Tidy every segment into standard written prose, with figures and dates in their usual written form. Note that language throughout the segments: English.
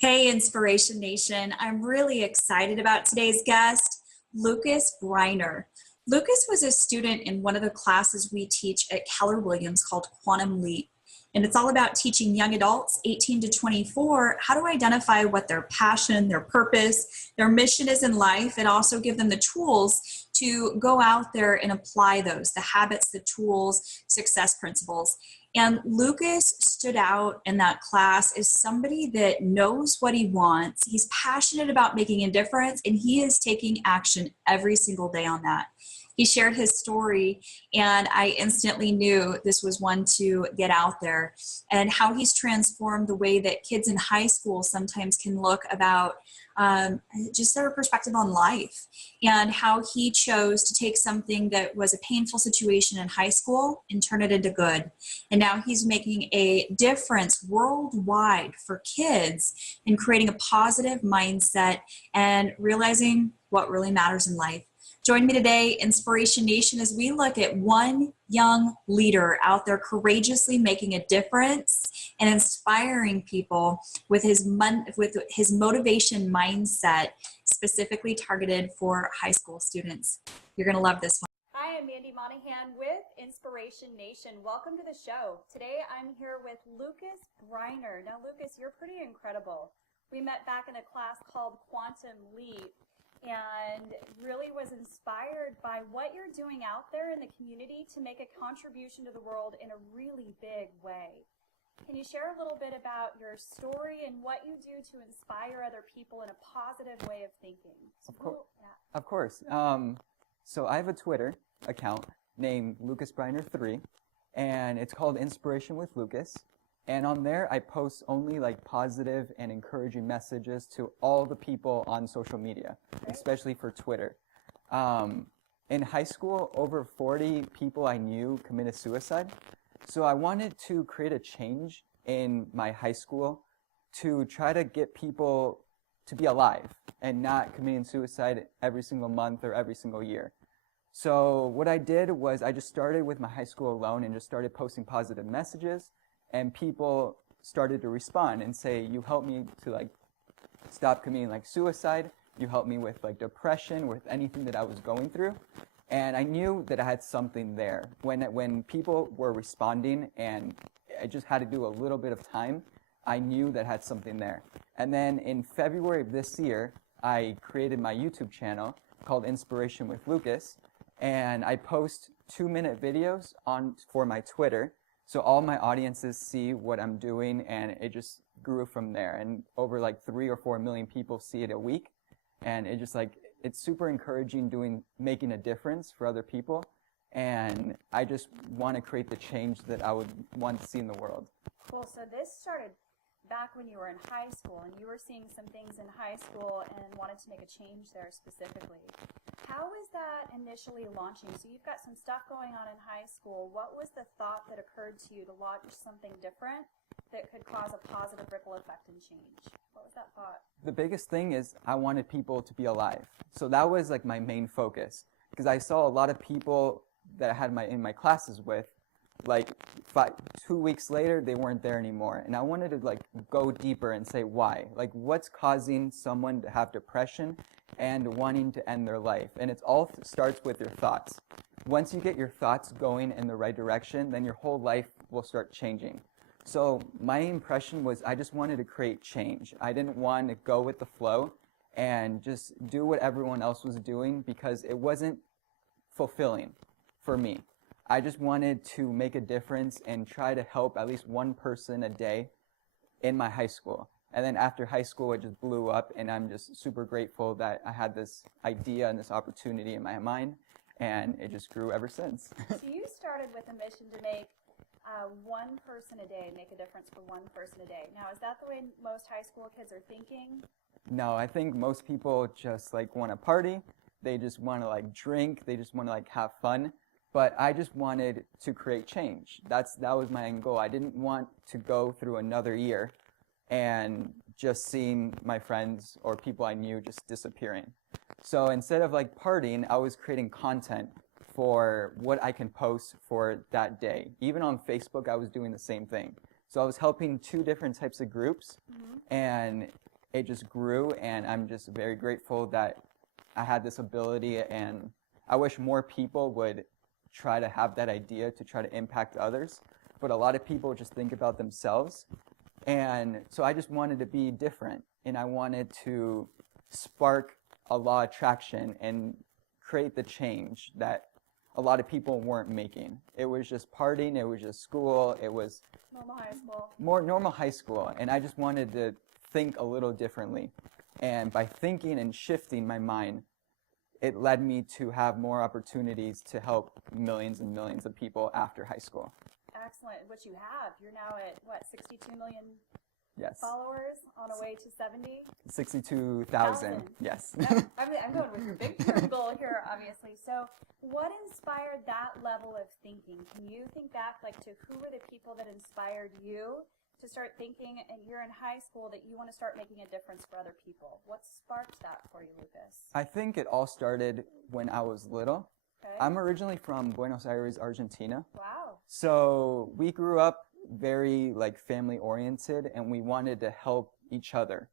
Hey, Inspiration Nation. I'm really excited about today's guest, Lucas Bryner. Lucas was a student in one of the classes we teach at Keller Williams called Quantum Leap. And it's all about teaching young adults, 18 to 24, how to identify what their passion, their purpose, their mission is in life, and also give them the tools to go out there and apply those, the habits, the tools, success principles. And Lucas stood out in that class as somebody that knows what he wants. He's passionate about making a difference, and he is taking action every single day on that. He shared his story, and I instantly knew this was one to get out there, and how he's transformed the way that kids in high school sometimes can look about just their perspective on life, and how he chose to take something that was a painful situation in high school and turn it into good. And now he's making a difference worldwide for kids in creating a positive mindset and realizing what really matters in life. Join me today, Inspiration Nation, as we look at one young leader out there courageously making a difference and inspiring people with his motivation mindset, specifically targeted for high school students. You're going to love this one. Hi, I'm Mandy Monahan with Inspiration Nation. Welcome to the show. Today I'm here with Lucas Bryner. Now, Lucas, you're pretty incredible. We met back in a class called Quantum Leap, and really was inspired by what you're doing out there in the community to make a contribution to the world in a really big way. Can you share a little bit about your story and what you do to inspire other people in a positive way of thinking? Of course. So I have a Twitter account named Lucas Bryner 3, and it's called Inspiration with Lucas. And on there, I post only like positive and encouraging messages to all the people on social media, especially for Twitter. In high school, over 40 people I knew committed suicide. So I wanted to create a change in my high school to try to get people to be alive and not committing suicide every single month or every single year. So what I did was I just started with my high school alone and just started posting positive messages. And people started to respond and say, you helped me to like stop committing like suicide. You helped me with like depression, with anything that I was going through. And I knew that I had something there. When people were responding and I just had to do a little bit of time, I knew that I had something there. And then in February of this year, I created my YouTube channel called Inspiration with Lucas. And I post 2-minute videos for my Twitter. So all my audiences see what I'm doing, and it just grew from there. And over like 3 or 4 million people see it a week. And it just like, it's super encouraging making a difference for other people. And I just want to create the change that I would want to see in the world. Cool. So this started back when you were in high school, and you were seeing some things in high school and wanted to make a change there specifically. How is that initially launching? So you've got some stuff going on in high school. What was the thought that occurred to you to launch something different that could cause a positive ripple effect and change? What was that thought? The biggest thing is I wanted people to be alive. So that was like my main focus, because I saw a lot of people that I had in my classes with, like 2 weeks later, they weren't there anymore. And I wanted to like go deeper and say why. Like what's causing someone to have depression and wanting to end their life? And it all starts with your thoughts. Once you get your thoughts going in the right direction, then your whole life will start changing. So my impression was I just wanted to create change. I didn't want to go with the flow and just do what everyone else was doing because it wasn't fulfilling for me. I just wanted to make a difference and try to help at least one person a day in my high school. And then after high school, it just blew up, and I'm just super grateful that I had this idea and this opportunity in my mind, and it just grew ever since. So you started with a mission to make one person a day, make a difference for one person a day. Now, is that the way most high school kids are thinking? No, I think most people just like want to party. They just want to like drink. They just want to like have fun. But I just wanted to create change. That was my end goal. I didn't want to go through another year and just seeing my friends or people I knew just disappearing. So instead of like partying, I was creating content for what I can post for that day. Even on Facebook, I was doing the same thing. So I was helping 2 different types of groups, and it just grew, and I'm just very grateful that I had this ability, and I wish more people would try to have that idea to try to impact others. But a lot of people just think about themselves. And so I just wanted to be different, and I wanted to spark a law of attraction and create the change that a lot of people weren't making. It was just partying, it was just school, it was Normal high school. more normal high school, and I just wanted to think a little differently. And by thinking and shifting my mind, it led me to have more opportunities to help millions and millions of people after high school. Excellent, which you have. You're now at, what, 62 million Yes. followers on a way to 70? 62,000. Yes. I'm going with a big term goal here, obviously. So what inspired that level of thinking? Can you think back like to who were the people that inspired you to start thinking, and you're in high school, that you want to start making a difference for other people? What sparked that for you, Lucas? I think it all started when I was little. Okay. I'm originally from Buenos Aires, Argentina. Wow. So we grew up very like family oriented, and we wanted to help each other.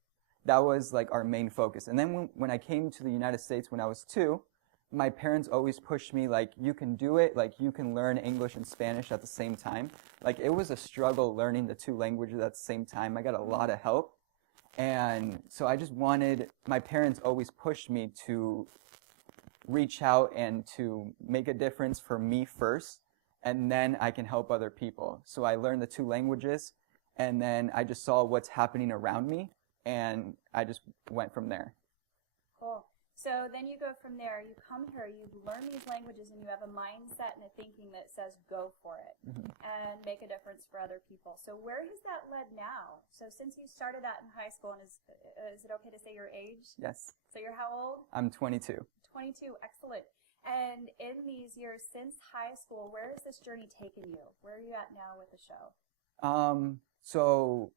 That was like our main focus. And then when I came to the United States when I was 2, my parents always pushed me like, you can do it, like you can learn English and Spanish at the same time. Like it was a struggle learning the 2 languages at the same time. I got a lot of help. And so I just wanted, my parents always pushed me to reach out and to make a difference for me first, and then I can help other people. So I learned the 2 languages, and then I just saw what's happening around me, and I just went from there. Cool. So then you go from there, you come here, you learn these languages, and you have a mindset and a thinking that says go for it and make a difference for other people. So where has that led now? So since you started that in high school, and is it okay to say your age? Yes. So you're how old? I'm 22. 22, excellent. And in these years since high school, where has this journey taken you? Where are you at now with the show? So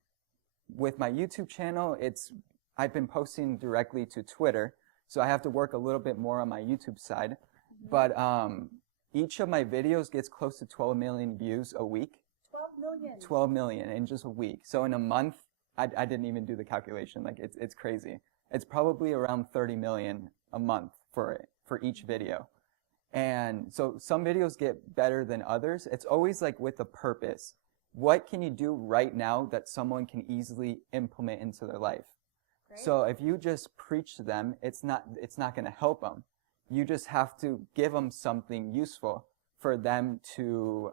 with my YouTube channel, I've been posting directly to Twitter, so I have to work a little bit more on my YouTube side. But each of my videos gets close to 12 million views a week. 12 million? 12 million in just a week. So in a month, I didn't even do the calculation. Like it's crazy. It's probably around 30 million a month for each video. And so some videos get better than others. It's always like with a purpose. What can you do right now that someone can easily implement into their life? Great. So if you just preach to them, it's not going to help them. You just have to give them something useful for them to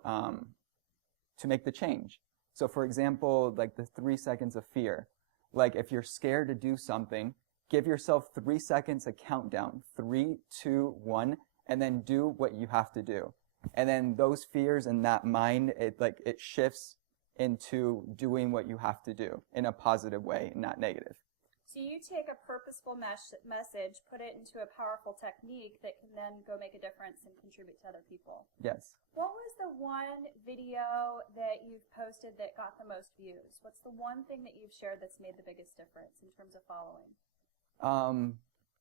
make the change. So for example, like the 3 seconds of fear. Like if you're scared to do something, give yourself 3 seconds, a countdown, 3, 2, 1, and then do what you have to do. And then those fears and that mind, it shifts into doing what you have to do in a positive way, not negative. So you take a purposeful message, put it into a powerful technique that can then go make a difference and contribute to other people. Yes. What was the one video that you've posted that got the most views? What's the one thing that you've shared that's made the biggest difference in terms of following?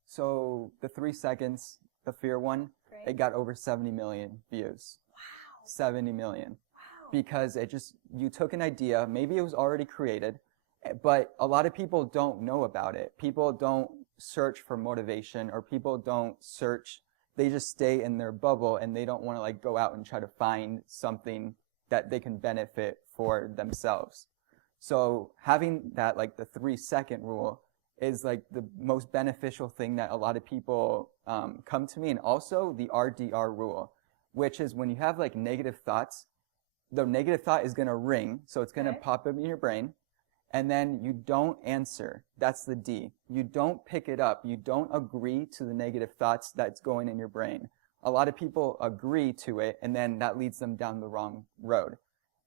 So the 3 seconds, the fear one, Great. it got over 70 million views. Wow. 70 million. Wow. Because you took an idea, maybe it was already created, but a lot of people don't know about it. People don't search for motivation, or people don't search, they just stay in their bubble, and they don't want to like go out and try to find something that they can benefit for themselves. So having that, like the 3 second rule, is like the most beneficial thing that a lot of people come to me. And also the RDR rule, which is when you have like negative thoughts, the negative thought is going to ring, so it's going to pop up in your brain, and then you don't answer. That's the D. You don't pick it up. You don't agree to the negative thoughts that's going in your brain. A lot of people agree to it, and then that leads them down the wrong road.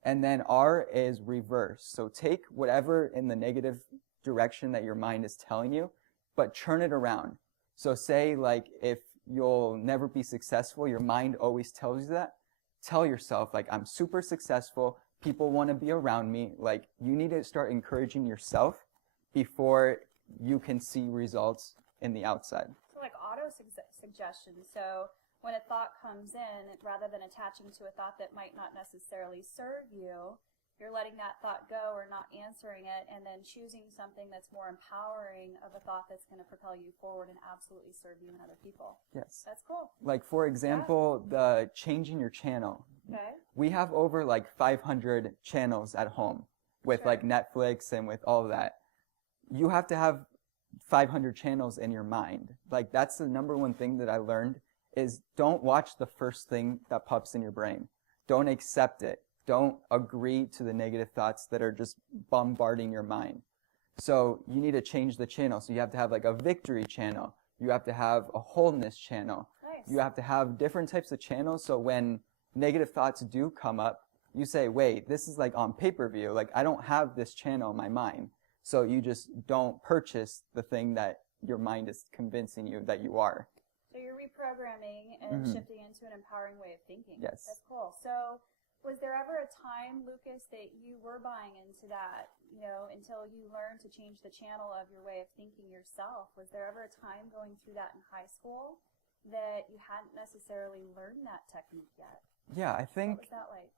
And then R is reverse. So take whatever in the negative direction that your mind is telling you, but turn it around. So say like if you'll never be successful, your mind always tells you that. Tell yourself like, I'm super successful, people want to be around me. Like you need to start encouraging yourself before you can see results in the outside. So like auto-suggestion. So when a thought comes in, rather than attaching to a thought that might not necessarily serve you, you're letting that thought go or not answering it, and then choosing something that's more empowering of a thought that's going to propel you forward and absolutely serve you and other people. Yes. That's cool. Like, for example, the changing your channel. Okay. We have over like 500 channels at home with Sure. like Netflix and with all of that. You have to have 500 channels in your mind. Like, that's the number one thing that I learned is don't watch the first thing that pops in your brain. Don't accept it. Don't agree to the negative thoughts that are just bombarding your mind. So you need to change the channel. So you have to have like a victory channel. You have to have a wholeness channel. Nice. You have to have different types of channels. So when negative thoughts do come up, you say, wait, this is like on pay-per-view. Like, I don't have this channel in my mind. So you just don't purchase the thing that your mind is convincing you that you are. So you're reprogramming and Mhm. shifting into an empowering way of thinking. Yes. That's cool. So was there ever a time, Lucas, that you were buying into that, until you learned to change the channel of your way of thinking yourself? Was there ever a time going through that in high school that you hadn't necessarily learned that technique yet? Yeah, I What think was that like?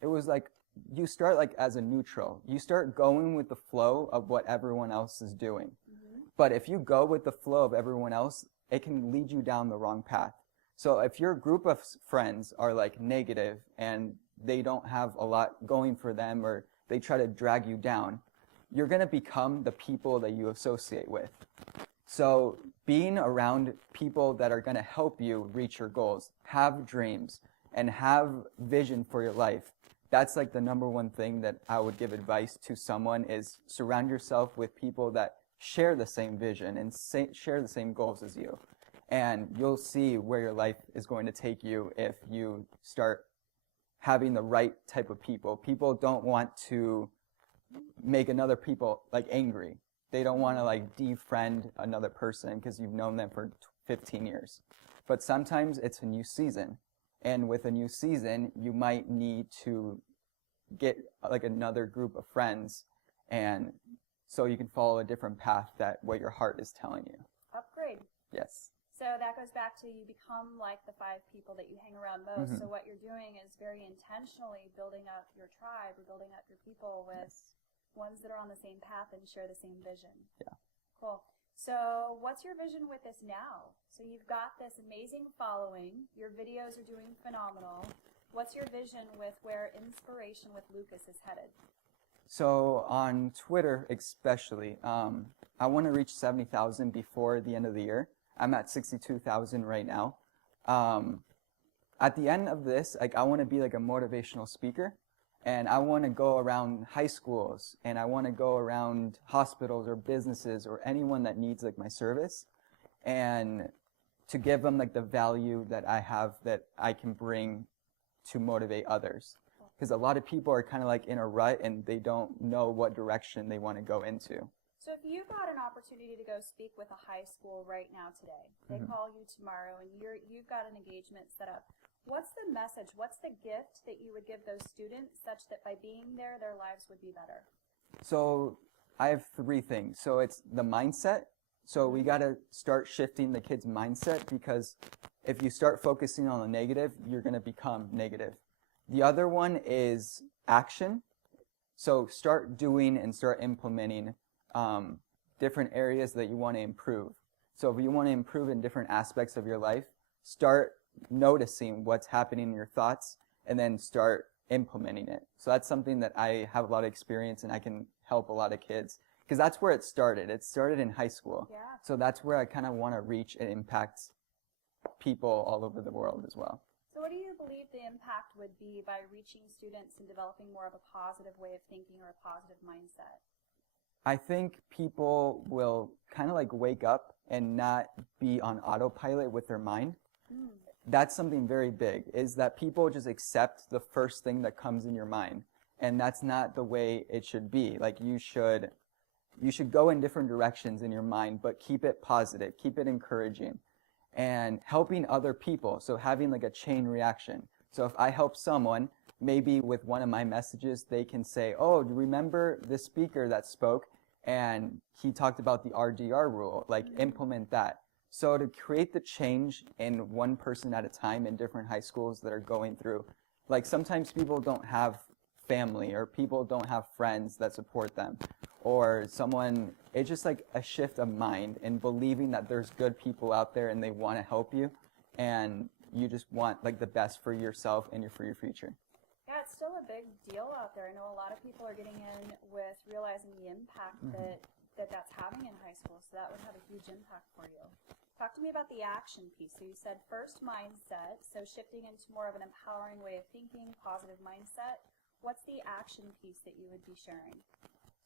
it was like you start like as a neutral. You start going with the flow of what everyone else is doing. Mm-hmm. But if you go with the flow of everyone else, it can lead you down the wrong path. So if your group of friends are like negative and they don't have a lot going for them or they try to drag you down, you're going to become the people that you associate with. So being around people that are going to help you reach your goals, have dreams, and have vision for your life, that's like the number one thing that I would give advice to someone is surround yourself with people that share the same vision and share the same goals as you. And you'll see where your life is going to take you if you start having the right type of people. People don't want to make another people like angry. They don't want to like defriend another person because you've known them for 15 years. But sometimes it's a new season. And with a new season, you might need to get like another group of friends and so you can follow a different path that what your heart is telling you. Upgrade. Yes. So that goes back to you become like the 5 people that you hang around most. Mhm. So what you're doing is very intentionally building up your tribe or building up your people with ones that are on the same path and share the same vision. Yeah. Cool. So what's your vision with this now? So you've got this amazing following. Your videos are doing phenomenal. What's your vision with where Inspiration with Lucas is headed? So on Twitter especially, I want to reach 70,000 before the end of the year. I'm at 62,000 right now. At the end of this, like I want to be like a motivational speaker, and I want to go around high schools, and I want to go around hospitals or businesses or anyone that needs like my service, and to give them like the value that I have that I can bring to motivate others. Because a lot of people are kind of like in a rut and they don't know what direction they want to go into. So if you got an opportunity to go speak with a high school right now today, they call you tomorrow and you've got an engagement set up, what's the message, what's the gift that you would give those students such that by being there, their lives would be better? So I have 3 things. So it's the mindset. So we got to start shifting the kids' mindset because if you start focusing on the negative, you're going to become negative. The other one is action. So start doing and start implementing different areas that you want to improve. So if you want to improve in different aspects of your life, start noticing what's happening in your thoughts and then start implementing it. So that's something that I have a lot of experience and I can help a lot of kids because that's where it started. It started in high school. Yeah. So that's where I kind of want to reach and impact people all over the world as well. So what do you believe the impact would be by reaching students and developing more of a positive way of thinking or a positive mindset? I think people will kind of like wake up and not be on autopilot with their mind. That's something very big, is that people just accept the first thing that comes in your mind. And that's not the way it should be. Like you should go in different directions in your mind, but keep it positive, keep it encouraging. And helping other people, so having like a chain reaction. So if I help someone, maybe with one of my messages, they can say, oh, do you remember this speaker that spoke and he talked about the RDR rule, like implement that. So to create the change in one person at a time in different high schools that are going through, like sometimes people don't have family, or people don't have friends that support them, or someone, it's just like a shift of mind and believing that there's good people out there and they want to help you, and you just want like the best for yourself and for your future. Yeah, it's still a big deal out there. I know a lot of people are getting in with realizing the impact that's having in high school, so that would have a huge impact for you. Talk to me about the action piece. So you said first mindset, so shifting into more of an empowering way of thinking, positive mindset. What's the action piece that you would be sharing?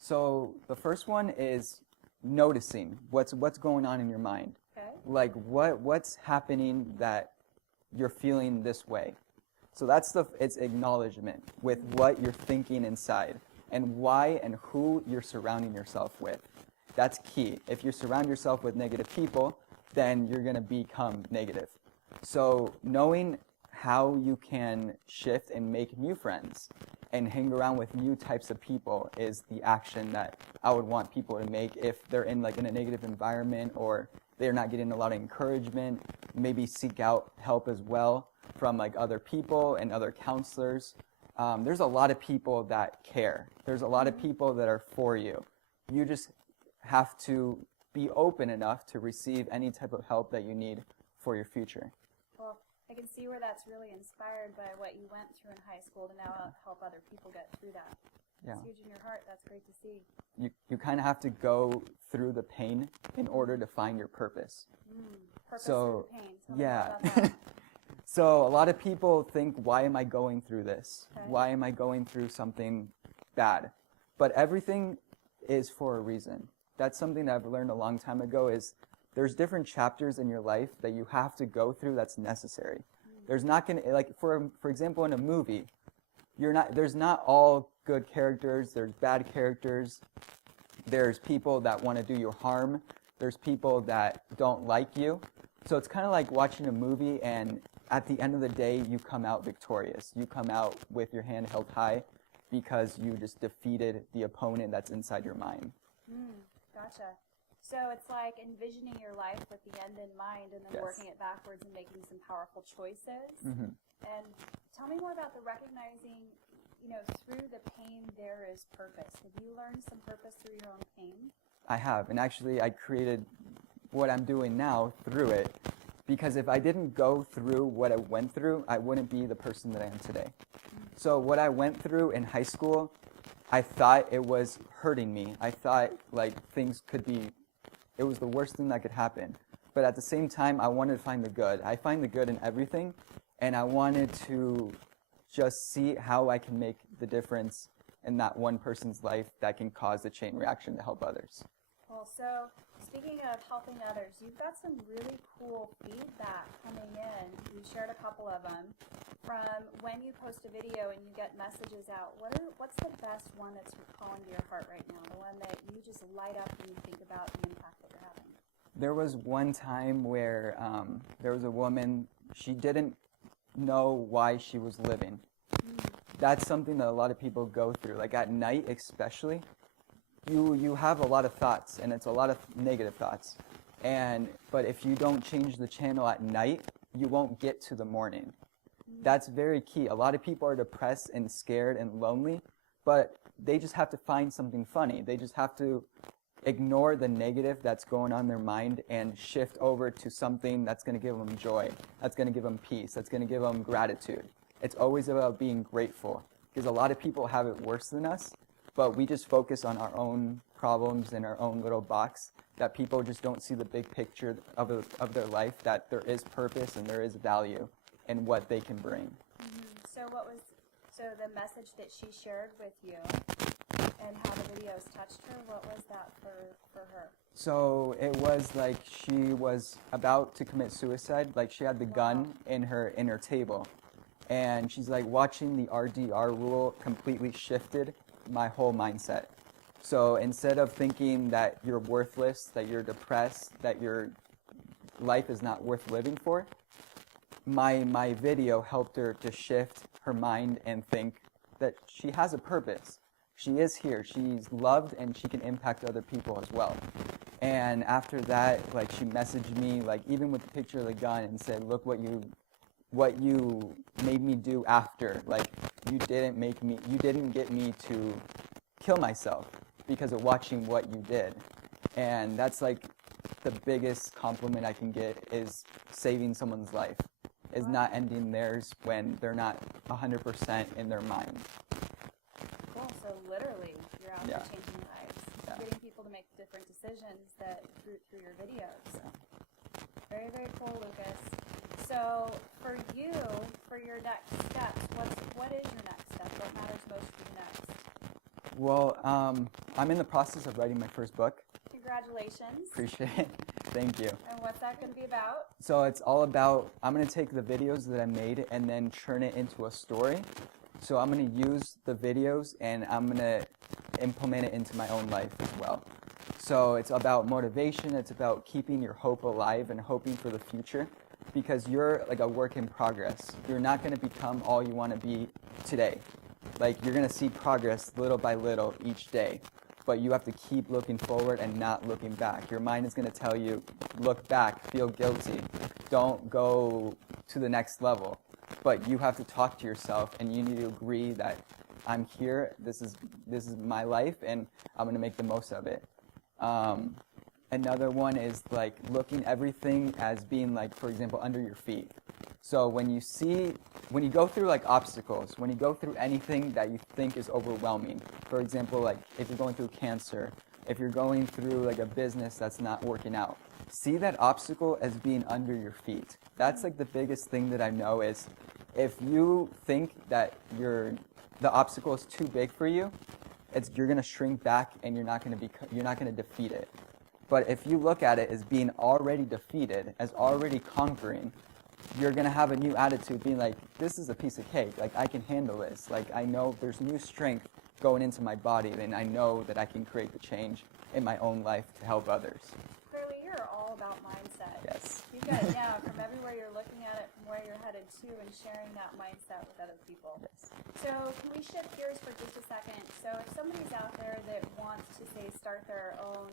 So the first one is noticing what's going on in your mind. Okay. Like what's happening that you're feeling this way. So it's acknowledgement with what you're thinking inside and why and who you're surrounding yourself with. That's key. If you surround yourself with negative people, then you're going to become negative. So knowing how you can shift and make new friends and hang around with new types of people is the action that I would want people to make if they're in a negative environment, or they're not getting a lot of encouragement. Maybe seek out help as well from other people and other counselors. There's a lot of people that care. There's a lot of people that are for you. You just have to be open enough to receive any type of help that you need for your future. Well, I can see where that's really inspired by what you went through in high school to now help other people get through that. Yeah. It's huge in your heart. That's great to see. You kind of have to go through the pain in order to find your purpose. Purpose So, through the pain. Tell me yeah. more about that. So a lot of people think, why am I going through this? Okay. Why am I going through something bad? But everything is for a reason. That's something that I've learned a long time ago, is there's different chapters in your life that you have to go through that's necessary. There's not going to, for example, in a movie, there's not all good characters, there's bad characters, there's people that want to do you harm, there's people that don't like you. So it's kind of like watching a movie, and at the end of the day, you come out victorious. You come out with your hand held high because you just defeated the opponent that's inside your mind. Gotcha. So it's like envisioning your life with the end in mind, and then Yes. working it backwards and making some powerful choices. And tell me more about the recognizing, through the pain there is purpose. Have you learned some purpose through your own pain? I have, and actually I created what I'm doing now through it, because if I didn't go through what I went through, I wouldn't be the person that I am today. So what I went through in high school, I thought it was hurting me. I thought it was the worst thing that could happen. But at the same time, I wanted to find the good. I find the good in everything, and I wanted to just see how I can make the difference in that one person's life that can cause a chain reaction to help others. Well, so speaking of helping others, you've got some really cool feedback coming in. You shared a couple of them. From when you post a video and you get messages out, what's the best one that's calling to your heart right now? The one that you just light up when you think about the impact that you're having? There was one time where there was a woman, she didn't know why she was living. That's something that a lot of people go through. Like at night especially, you have a lot of thoughts, and it's a lot of negative thoughts. But if you don't change the channel at night, you won't get to the morning. That's very key. A lot of people are depressed and scared and lonely, but they just have to find something funny. They just have to ignore the negative that's going on in their mind and shift over to something that's going to give them joy, that's going to give them peace, that's going to give them gratitude. It's always about being grateful, because a lot of people have it worse than us, but we just focus on our own problems in our own little box, that people just don't see the big picture of their life, that there is purpose and there is value in what they can bring. So the message that she shared with you and how the videos touched her, what was that for her? So it was like she was about to commit suicide. Like she had the gun in her table, and she's like, watching the RDR rule completely shifted my whole mindset. So instead of thinking that you're worthless, that you're depressed, that your life is not worth living for, my video helped her to shift her mind and think that she has a purpose. She is here, she's loved, and she can impact other people as well. And after that, like, she messaged me, like, even with the picture of the gun, and said, look what you made me do after. Like, you didn't get me to kill myself because of watching what you did. And that's like the biggest compliment I can get, is saving someone's life, is not ending theirs when they're not 100% in their mind. Cool. So literally, you're out Yeah. there changing lives, Yeah. getting people to make different decisions that through your videos. Yeah. Very, very cool, Lucas. So for you, for your next steps, what is your next step? What matters most for you next? Well, I'm in the process of writing my first book. Congratulations. Appreciate it. Thank you. And what's that going to be about? So it's all about, I'm going to take the videos that I made and then turn it into a story. So I'm going to use the videos and I'm going to implement it into my own life as well. So it's about motivation, it's about keeping your hope alive and hoping for the future, because you're like a work in progress. You're not going to become all you want to be today. Like, you're going to see progress little by little each day, but you have to keep looking forward and not looking back. Your mind is going to tell you, look back, feel guilty, don't go to the next level. But you have to talk to yourself and you need to agree that I'm here, this is my life, and I'm going to make the most of it. Another one is like looking everything as being like, for example, under your feet. So when you go through like obstacles, when you go through anything that you think is overwhelming, for example, like if you're going through cancer, if you're going through like a business that's not working out, see that obstacle as being under your feet. That's like the biggest thing that I know is, if you think that the obstacle is too big for you, you're going to shrink back and you're not going to defeat it. But if you look at it as being already defeated, as already conquering, you're going to have a new attitude, being like, this is a piece of cake. Like, I can handle this. Like, I know there's new strength going into my body, and I know that I can create the change in my own life to help others. Clearly, you're all about mindset. Yes. You've got it down from everywhere you're looking at it, from where you're headed to, and sharing that mindset with other people. Yes. So can we shift gears for just a second? So if somebody's out there that wants to, say, start their own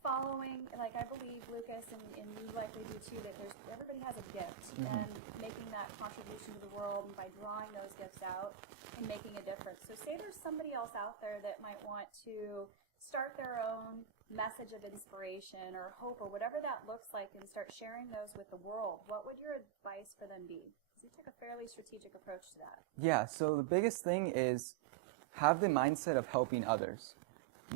following, like I believe Lucas and you likely do too, that everybody has a gift, and making that contribution to the world, and by drawing those gifts out and making a difference. So say there's somebody else out there that might want to start their own message of inspiration or hope or whatever that looks like, and start sharing those with the world. What would your advice for them be? Because you took a fairly strategic approach to that. Yeah, so the biggest thing is have the mindset of helping others.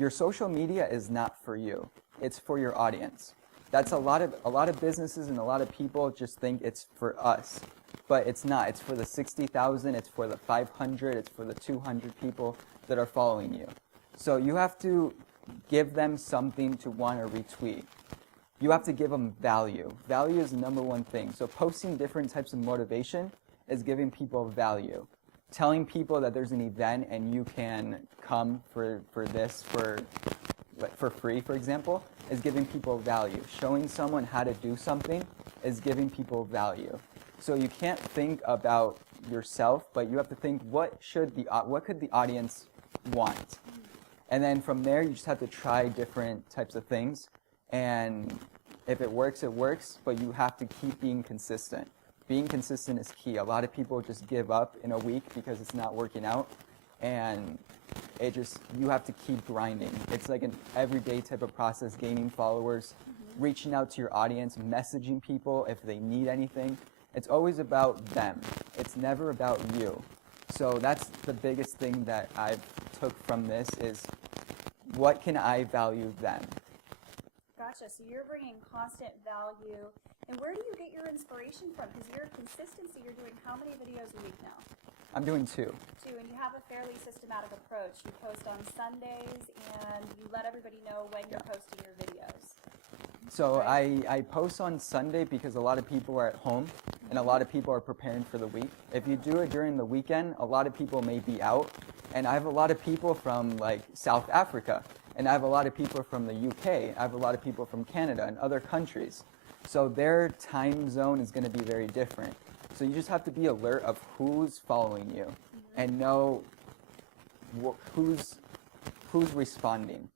Your social media is not for you. It's for your audience. That's a lot of businesses and a lot of people just think it's for us, but it's not. It's for the 60,000, it's for the 500, it's for the 200 people that are following you. So you have to give them something to want to retweet. You have to give them value. Value is the number one thing. So posting different types of motivation is giving people value. Telling people that there's an event and you can come for this for free, for example, is giving people value. Showing someone how to do something is giving people value. So you can't think about yourself, but you have to think, what could the audience want? And then from there, you just have to try different types of things. And if it works, it works, but you have to keep being consistent. Being consistent is key. A lot of people just give up in a week because it's not working out. And you have to keep grinding. It's like an everyday type of process, gaining followers, reaching out to your audience, messaging people if they need anything. It's always about them. It's never about you. So that's the biggest thing that I've took from this is, what can I value them? Gotcha. So you're bringing constant value. And where do you get your inspiration from? Because your consistency, you're doing how many videos a week now? I'm doing 2. 2, and you have a fairly systematic approach. You post on Sundays, and you let everybody know when you're posting your videos. So Right. I post on Sunday because a lot of people are at home and a lot of people are preparing for the week. If you do it during the weekend, a lot of people may be out. And I have a lot of people from like South Africa, and I have a lot of people from the UK. I have a lot of people from Canada and other countries. So their time zone is going to be very different. So you just have to be alert of who's following you and know who's responding.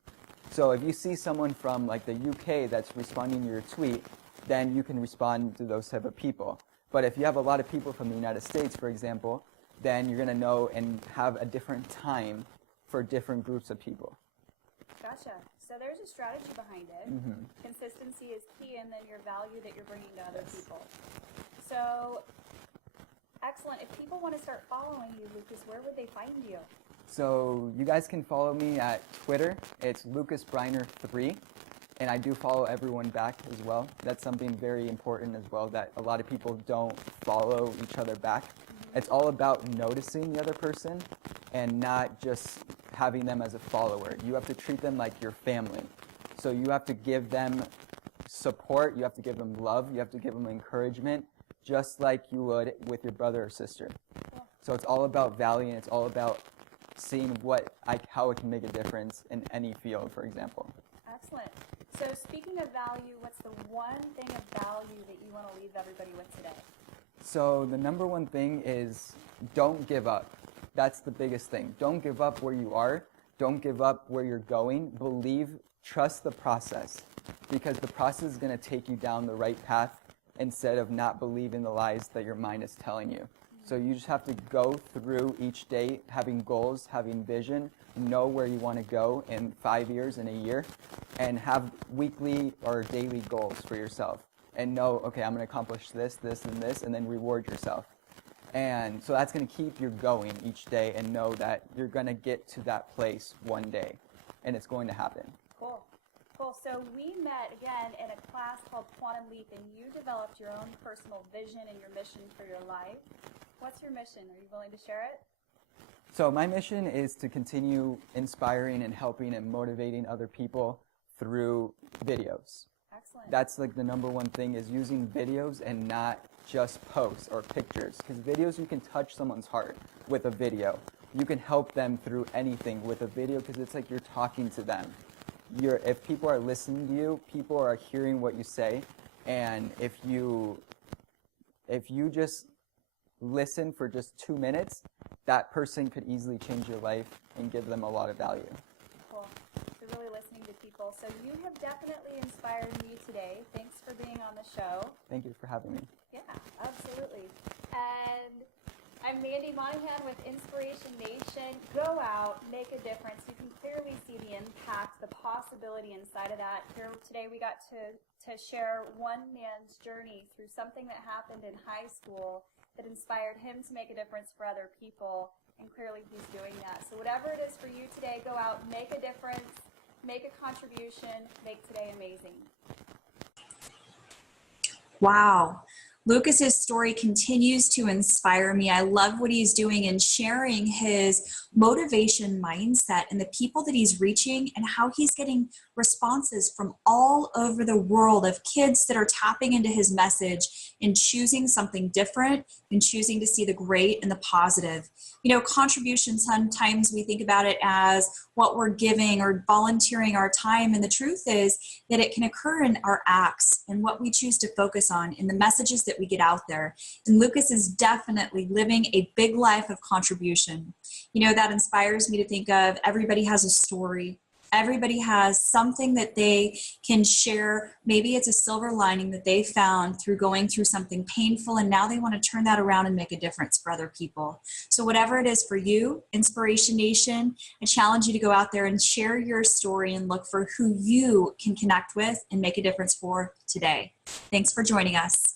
So if you see someone from like the UK that's responding to your tweet, then you can respond to those type of people. But if you have a lot of people from the United States, for example, then you're going to know and have a different time for different groups of people. Gotcha. So there's a strategy behind it. Mm-hmm. Consistency is key, and then your value that you're bringing to other people. So, excellent. If people want to start following you, Lucas, where would they find you? So you guys can follow me at Twitter. It's LucasBryner3. And I do follow everyone back as well. That's something very important as well, that a lot of people don't follow each other back. It's all about noticing the other person and not just having them as a follower. You have to treat them like your family. So you have to give them support, you have to give them love, you have to give them encouragement, just like you would with your brother or sister. So it's all about value, and it's all about seeing how it can make a difference in any field, for example. Excellent. So speaking of value, what's the one thing of value that you want to leave everybody with today? So the number one thing is don't give up. That's the biggest thing. Don't give up where you are. Don't give up where you're going. Trust the process, because the process is going to take you down the right path instead of not believing the lies that your mind is telling you. So you just have to go through each day having goals, having vision, know where you want to go in 5 years, in a year, and have weekly or daily goals for yourself. And know, okay, I'm going to accomplish this, this, and this, and then reward yourself. And so that's going to keep you going each day, and know that you're going to get to that place one day, and it's going to happen. Cool. Cool. So we met again in a class called Quantum Leap, and you developed your own personal vision and your mission for your life. What's your mission? Are you willing to share it? So my mission is to continue inspiring and helping and motivating other people through videos. Excellent. That's like the number one thing, is using videos and not just posts or pictures. Because videos, you can touch someone's heart with a video. You can help them through anything with a video, because it's like you're talking to them. If people are listening to you, people are hearing what you say. And if you just listen for just 2 minutes, that person could easily change your life and give them a lot of value. Cool. So really listening to people. So you have definitely inspired me today. Thanks for being on the show. Thank you for having me. Yeah, absolutely. And I'm Mandy Monahan with Inspiration Nation. Go out, make a difference. You can clearly see the impact, the possibility inside of that. Here today we got to share one man's journey through something that happened in high school that inspired him to make a difference for other people, and clearly he's doing that. So whatever it is for you today, go out, make a difference, make a contribution, make today amazing. Wow. Lucas's story continues to inspire me. I love what he's doing and sharing his motivation mindset and the people that he's reaching, and how he's getting responses from all over the world of kids that are tapping into his message and choosing something different and choosing to see the great and the positive. You know, contribution, sometimes we think about it as what we're giving or volunteering our time, and the truth is that it can occur in our acts and what we choose to focus on in the messages that we get out there. And Lucas is definitely living a big life of contribution. You know, that inspires me to think of everybody has a story. Everybody has something that they can share. Maybe it's a silver lining that they found through going through something painful, and now they want to turn that around and make a difference for other people. So whatever it is for you, Inspiration Nation, I challenge you to go out there and share your story and look for who you can connect with and make a difference for today. Thanks for joining us.